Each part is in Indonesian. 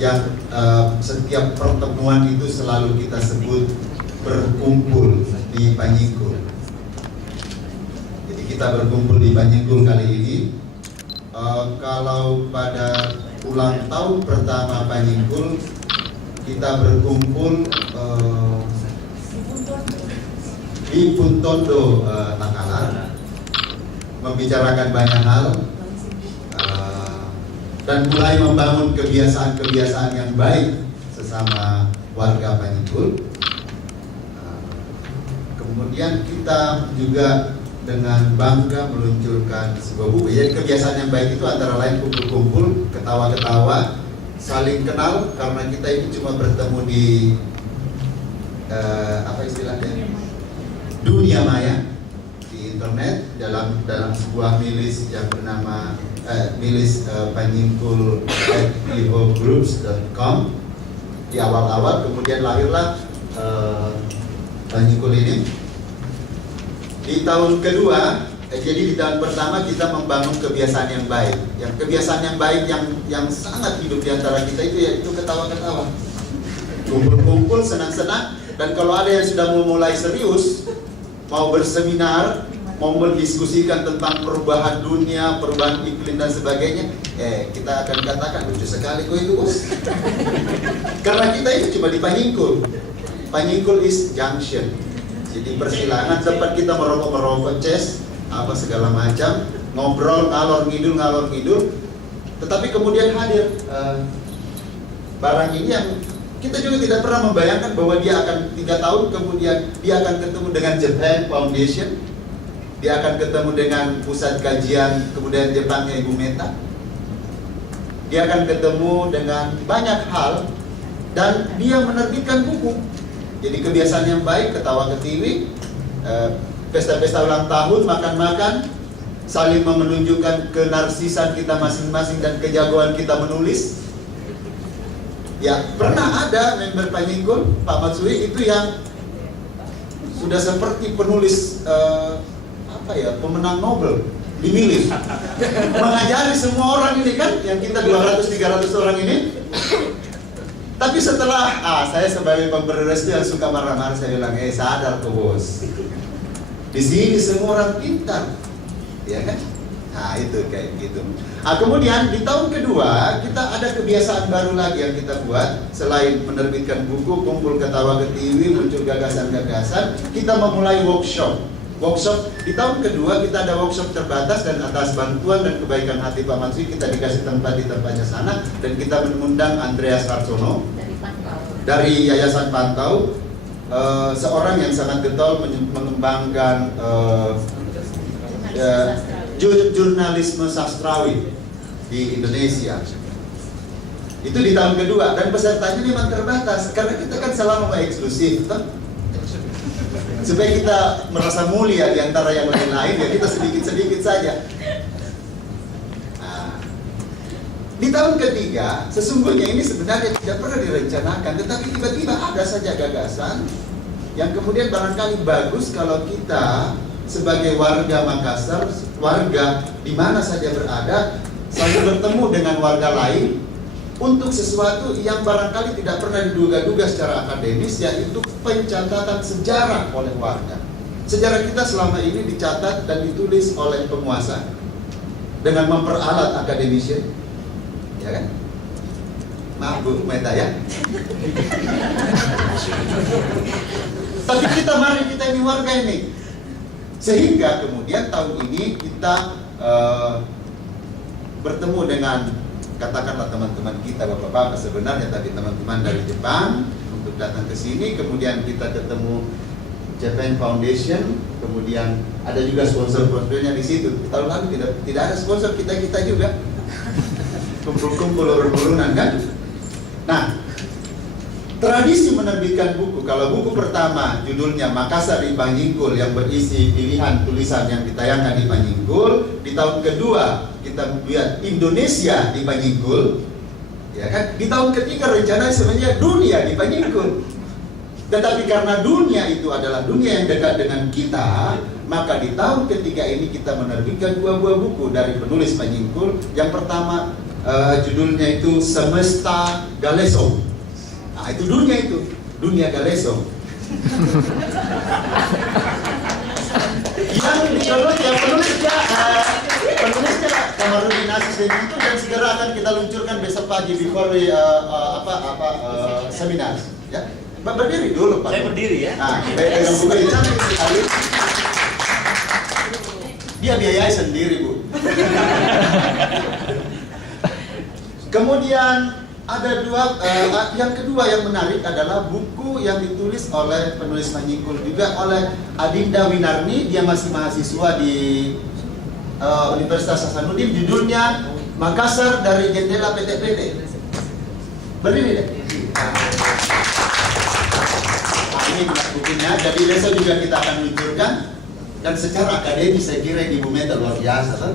yang setiap pertemuan itu selalu kita sebut berkumpul di Panyingkul. Jadi kita berkumpul di Panyingkul kali ini. Kalau pada ulang tahun pertama Panyingkul, kita berkumpul di Puntondo Takalar, membicarakan banyak hal dan mulai membangun kebiasaan-kebiasaan yang baik sesama warga Panyingkul. Kemudian kita juga dengan bangga meluncurkan sebuah buku. Jadi kebiasaan yang baik itu antara lain kumpul-kumpul, ketawa-ketawa, saling kenal, karena kita ini cuma bertemu di apa istilahnya, dunia maya, di internet, dalam sebuah milis yang bernama milis panyingkul@ihogroups.com. Di awal-awal kemudian lahirlah Panyingkul ini. Di tahun kedua, jadi di tahun pertama kita membangun kebiasaan yang baik. Yang kebiasaan yang baik yang sangat hidup di antara kita itu yaitu ketawa-ketawa, kumpul-kumpul, senang-senang. Dan kalau ada yang sudah mulai serius, mau berseminar, mau mendiskusikan tentang perubahan dunia, perubahan iklim dan sebagainya, kita akan katakan lucu sekali kok itu, bos. Karena kita ini cuma di Panyingkul. Panyingkul is junction. Jadi persilangan, tempat kita merokok-merokok, ces, apa segala macam, ngobrol, ngalor ngidul. Tetapi kemudian hadir barang ini yang kita juga tidak pernah membayangkan bahwa dia akan 3 tahun kemudian dia akan ketemu dengan Japan Foundation, dia akan ketemu dengan pusat kajian kebudayaan Jepangnya Ibu Meta, dia akan ketemu dengan banyak hal, dan dia menerbitkan buku. Jadi kebiasaan yang baik, ketawa ketiwi, pesta-pesta ulang tahun, makan-makan, saling menunjukkan kenarsisan kita masing-masing dan kejagoan kita menulis. Ya, pernah ada member Panyingkul, Pak Matsui, itu yang sudah seperti penulis pemenang Nobel, dimilih, mengajari semua orang ini kan, yang kita 200-300 orang ini. Tapi setelah, saya sebagai pemberi restu yang suka marah-marah, saya bilang, sadar tuh bos, di sini semua orang pintar, ya kan? Nah itu kayak gitu. Kemudian di tahun kedua kita ada kebiasaan baru lagi yang kita buat. Selain menerbitkan buku, kumpul ketawa ketiwi, muncul gagasan-gagasan, kita memulai workshop. Di tahun kedua kita ada workshop terbatas, dan atas bantuan dan kebaikan hati Pak Mansuri kita dikasih tempat di tempatnya sana, dan kita mengundang Andreas Harsono dari Yayasan Pantau, seorang yang sangat getol mengembangkan jurnalisme sastrawi di Indonesia. Itu di tahun kedua, dan pesertanya memang terbatas karena kita kan selalu eksklusif, supaya kita merasa mulia di antara yang lain, ya kita sedikit-sedikit saja. Di tahun ketiga, sesungguhnya ini sebenarnya tidak pernah direncanakan, tetapi tiba-tiba ada saja gagasan yang kemudian barangkali bagus kalau kita sebagai warga Makassar, warga di mana saja berada, selalu bertemu dengan warga lain untuk sesuatu yang barangkali tidak pernah diduga-duga secara akademis, yaitu pencatatan sejarah oleh warga. Sejarah kita selama ini dicatat dan ditulis oleh penguasa dengan memperalat akademisi, ya kan? Maaf Bu Meta ya. Tapi mari kita ini warga ini. Sehingga kemudian tahun ini kita bertemu dengan, katakanlah teman-teman kita, bapak-bapak sebenarnya tapi teman-teman dari Jepang untuk datang ke sini. Kemudian kita ketemu Japan Foundation, kemudian ada juga sponsor-sponsornya di situ. Tahun lalu tidak ada sponsor, kita juga kumpul-kumpul urun-urunan kan. Nah, tradisi menerbitkan buku, kalau buku pertama judulnya Makassar di Panyingkul yang berisi pilihan tulisan yang ditayangkan di Panyingkul, di tahun kedua kita lihat Indonesia di Panyingkul, ya kan? Di tahun ketiga rencana sebenarnya dunia di Panyingkul. Tetapi karena dunia itu adalah dunia yang dekat dengan kita, maka di tahun ketiga ini kita menerbitkan dua buah buku dari penulis Panyingkul. Yang pertama Judulnya itu Semesta Galeso. Nah, itu dunia Galeso. yang penulisnya Kamarudin Aziz itu, dan segera akan kita luncurkan besok pagi before seminar. Ya, berdiri dulu Pak. Saya berdiri ya. Nah, dengan buku ini cantik sekali. Dia biayai sendiri, Bu. Kemudian ada yang kedua yang menarik adalah buku yang ditulis oleh penulis Panyingkul juga oleh Adinda Winarni. Dia masih mahasiswa di Universitas Hasanuddin. Judulnya Makassar dari Jendela PT-PT. Berdiri deh. Nah, ini bukunya. Jadi besok juga kita akan luncurkan. Dan secara akademis saya kira di Bumeta luar biasa kan?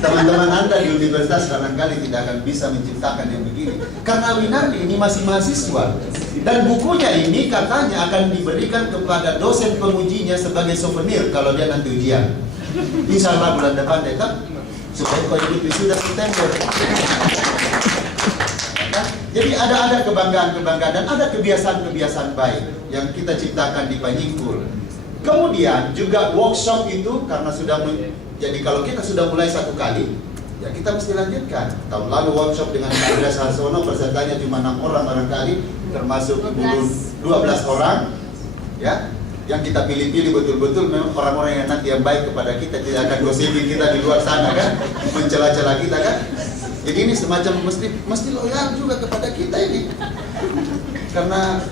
Teman-teman Anda di universitas barangkali tidak akan bisa menciptakan yang begini. Karena Winardi ini masih mahasiswa. Dan bukunya ini katanya akan diberikan kepada dosen pengujinya sebagai souvenir kalau dia nanti ujian. Insya Allah bulan depan deh kan? Supaya kau ikut wisuda September. Jadi ada kebanggaan-kebanggaan dan ada kebiasaan-kebiasaan baik yang kita ciptakan di Panyingkul. Kemudian juga workshop itu karena jadi kalau kita sudah mulai satu kali, ya kita mesti lanjutkan. Tahun lalu workshop dengan Pak Andreas Harsono, pesertanya cuma 6 orang barangkali, termasuk 12 orang, ya. Yang kita pilih-pilih betul-betul memang orang-orang yang nanti yang baik kepada kita, tidak akan gosipin kita di luar sana kan, mencela-cela kita kan. Jadi ini semacam mesti loyal juga kepada kita ini, karena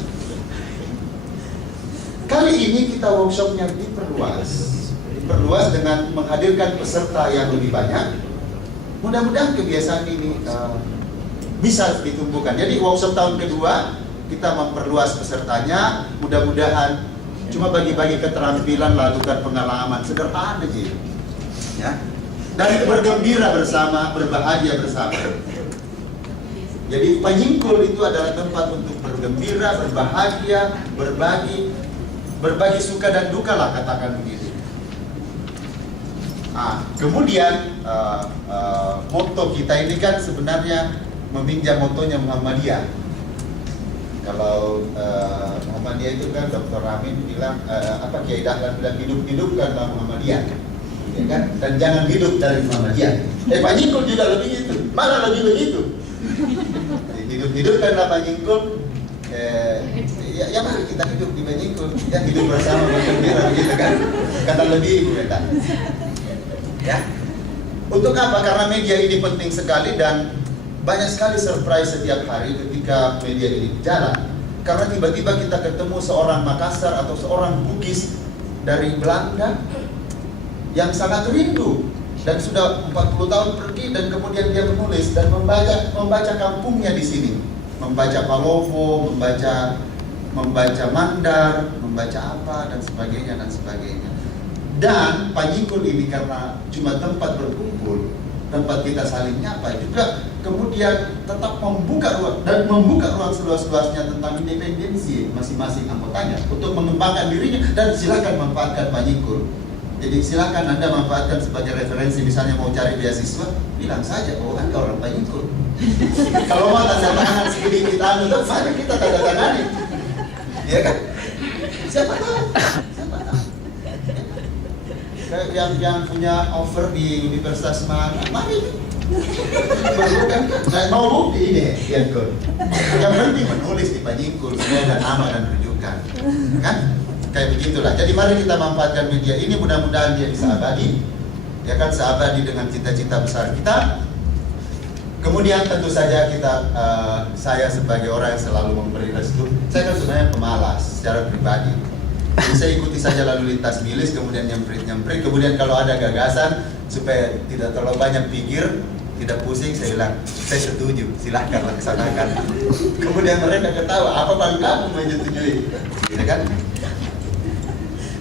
kali ini kita workshopnya diperluas dengan menghadirkan peserta yang lebih banyak. Mudah-mudahan kebiasaan ini bisa ditumbuhkan. Jadi workshop tahun kedua kita memperluas pesertanya. Mudah-mudahan cuma bagi-bagi keterampilan, lakukan pengalaman sederhana aja, ya. Dan bergembira bersama, berbahagia bersama. Jadi Panyingkul itu adalah tempat untuk bergembira, berbahagia, berbagi suka dan duka lah, katakan begitu. Kemudian moto kita ini kan sebenarnya meminjam motonya Muhammadiyah. Kalau Muhammadiyah itu kan Dr. Amin bilang Kiai Dahlan bilang hidup-hidupkanlah Muhammadiyah, ya kan? Dan jangan hidup dari Muhammadiyah. Panyingkul juga lebih itu, malah lebih begitu. Hidup-hidupkanlah Panyingkul. Ya mari kita hidup di Panyingkul, ya hidup bersama bergembira begitu kan, kata lebih ibu kata. Ya, untuk apa? Karena media ini penting sekali dan banyak sekali surprise setiap hari ketika media ini berjalan. Karena tiba-tiba kita ketemu seorang Makassar atau seorang Bugis dari Belanda yang sangat rindu dan sudah 40 tahun pergi, dan kemudian dia menulis dan membaca kampungnya di sini, membaca Palovo, membaca Mandar, membaca apa dan sebagainya. Dan Panyingkul ini karena cuma tempat berkumpul, tempat kita saling nyapa, juga kemudian tetap membuka ruang seluas-luasnya tentang independensi masing-masing anggotanya untuk mengembangkan dirinya. Dan silakan manfaatkan Panyingkul. Jadi silakan Anda manfaatkan sebagai referensi, misalnya mau cari beasiswa, bilang saja, oh Anda orang Panyingkul. Kalau mau tanda tangan sedikit mari kita tanda tangani. Ya kan? Siapa tahu? Yang punya offer di Universitas mana? Mari. Bukan? Mau bukti ini, Panyingkul. Yang penting menulis di Panyingkul, semua ada nama dan rujukan. Kan? Kayak begitulah. Jadi mari kita manfaatkan media ini, mudah-mudahan dia bisa abadi. Ya kan, seabadi dengan cita-cita besar kita. Kemudian tentu saja saya sebagai orang yang selalu memberi restu, saya kan sebenarnya pemalas secara pribadi. Jadi saya ikuti saja lalu lintas milis, kemudian nyemprit. Kemudian kalau ada gagasan supaya tidak terlalu banyak pikir, tidak pusing, saya bilang, saya setuju, silahkan laksanakan. Kemudian mereka ketawa, apa bang kamu menyetujui? Gitu kan?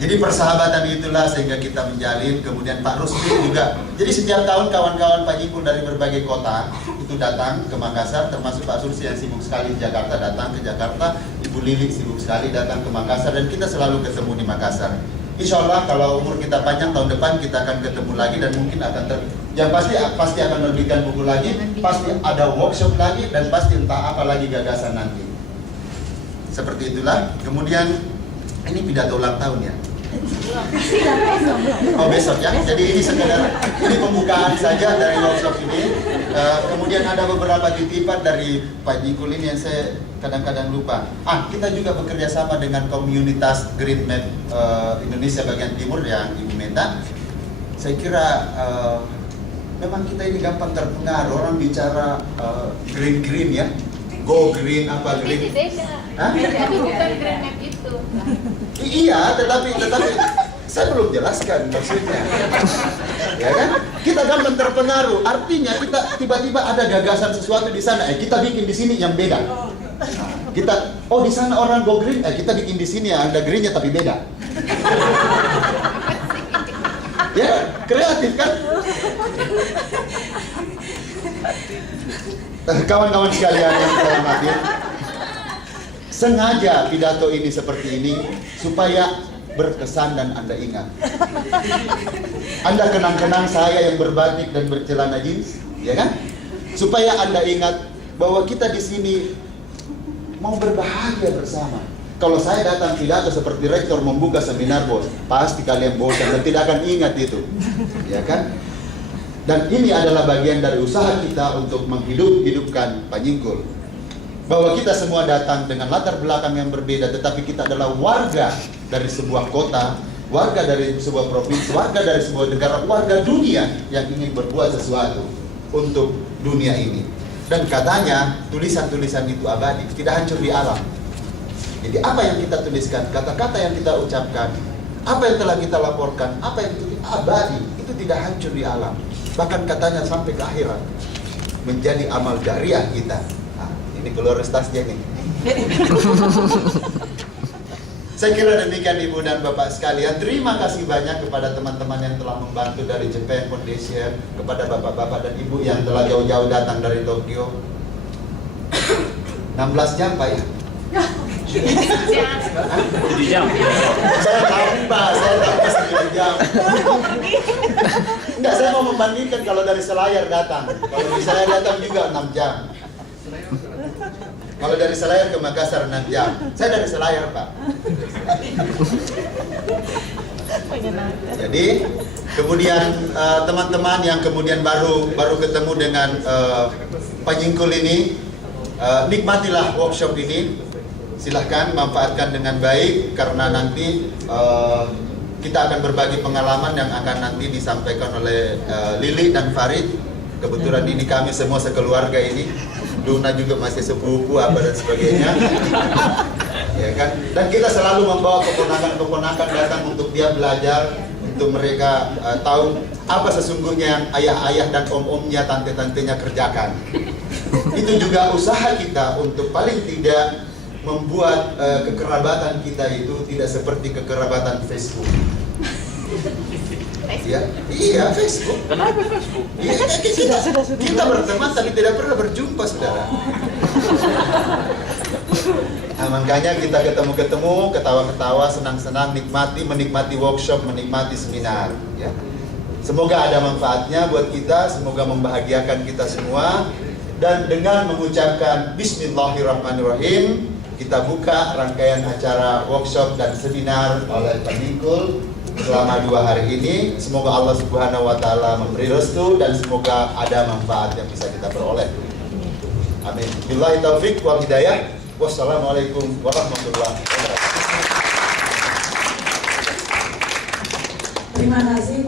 Jadi persahabatan itulah sehingga kita menjalin. Kemudian Pak Rusdi juga. Jadi setiap tahun kawan-kawan Panyingkul dari berbagai kota itu datang ke Makassar, termasuk Pak Sursi yang sibuk sekali di Jakarta datang ke Jakarta, Ibu Lili sibuk sekali datang ke Makassar, dan kita selalu ketemu di Makassar. Insya Allah kalau umur kita panjang tahun depan kita akan ketemu lagi dan mungkin akan Yang pasti akan menerbitkan buku lagi, pasti ada workshop lagi, dan pasti entah apa lagi gagasan nanti. Seperti itulah. Kemudian ini pidato ulang tahun ya. Oh besok ya. Jadi ini sekedar ini pembukaan saja dari workshop ini. Kemudian ada beberapa titipan dari Pak Jingkul ini yang saya kadang-kadang lupa. Kita juga bekerja sama dengan komunitas Green Map Indonesia bagian timur yang Ibu Meta. Saya kira memang kita ini gampang terpengaruh, orang bicara green ya, go green apa green. Itu bukan Green Map itu. Iya, tetapi saya belum jelaskan maksudnya. Ya kan? Kita gampang terpengaruh. Artinya kita tiba-tiba ada gagasan sesuatu di sana, kita bikin di sini yang beda. Kita di sana orang go green, kita bikin di sini ada greennya tapi beda. Ya, kreatif kan? Kawan-kawan sekalian yang saya hormati, sengaja pidato ini seperti ini supaya berkesan dan Anda ingat. Anda kenang-kenang saya yang berbatik dan bercelana jeans, ya kan? Supaya Anda ingat bahwa kita di sini mau berbahagia bersama. Kalau saya datang pidato seperti rektor membuka seminar bos, pasti kalian bosan dan tidak akan ingat itu, ya kan? Dan ini adalah bagian dari usaha kita untuk menghidupkan Pak Jingkul. Bahwa kita semua datang dengan latar belakang yang berbeda, tetapi kita adalah warga dari sebuah kota, warga dari sebuah provinsi, warga dari sebuah negara, warga dunia yang ingin berbuat sesuatu untuk dunia ini. Dan katanya tulisan-tulisan itu abadi, tidak hancur di alam. Jadi apa yang kita tuliskan, kata-kata yang kita ucapkan, apa yang telah kita laporkan, apa yang itu abadi, itu tidak hancur di alam. Bahkan katanya sampai ke akhirat menjadi amal jariah kita. Ini keluar tasnya nih. Saya kira demikian Ibu dan Bapak sekalian. Terima kasih banyak kepada teman-teman yang telah membantu dari Japan Foundation, kepada Bapak-Bapak dan Ibu yang telah jauh-jauh datang dari Tokyo. 16 jam Pak ya? 7 jam. Saya tambah 9 jam. Enggak, saya mau membandingkan kalau dari Selayar datang. Kalau dari Selayar datang juga 6 jam. Kalau dari Selayar ke Makassar 6 jam. Saya dari Selayar, Pak. Jadi, kemudian teman-teman yang kemudian baru ketemu dengan Pak Jingkul ini, nikmatilah workshop ini. Silahkan manfaatkan dengan baik, karena nanti kita akan berbagi pengalaman yang akan nanti disampaikan oleh Lili dan Farid. Kebetulan ini kami semua sekeluarga ini, Duna juga masih sepupu apa dan sebagainya, ya kan? Dan kita selalu membawa keponakan-keponakan datang untuk dia belajar, untuk mereka tahu apa sesungguhnya yang ayah-ayah dan om-omnya, tante-tantenya kerjakan. Itu juga usaha kita untuk paling tidak membuat kekerabatan kita itu tidak seperti kekerabatan Facebook. Ya, iya Facebook. Kenapa Facebook? Iya, kita berteman tapi tidak pernah berjumpa, saudara. Nah, makanya kita ketemu-ketemu, ketawa-ketawa, senang-senang, menikmati workshop, menikmati seminar. Ya. Semoga ada manfaatnya buat kita, semoga membahagiakan kita semua. Dan dengan mengucapkan Bismillahirrahmanirrahim, kita buka rangkaian acara workshop dan seminar oleh Pak Jingkul selama 2 hari ini. Semoga Allah Subhanahu wa Ta'ala memberi restu dan semoga ada manfaat yang bisa kita peroleh. Amin. Billahi taufik wal hidayah. Wassalamualaikum warahmatullahi wabarakatuh. Terima kasih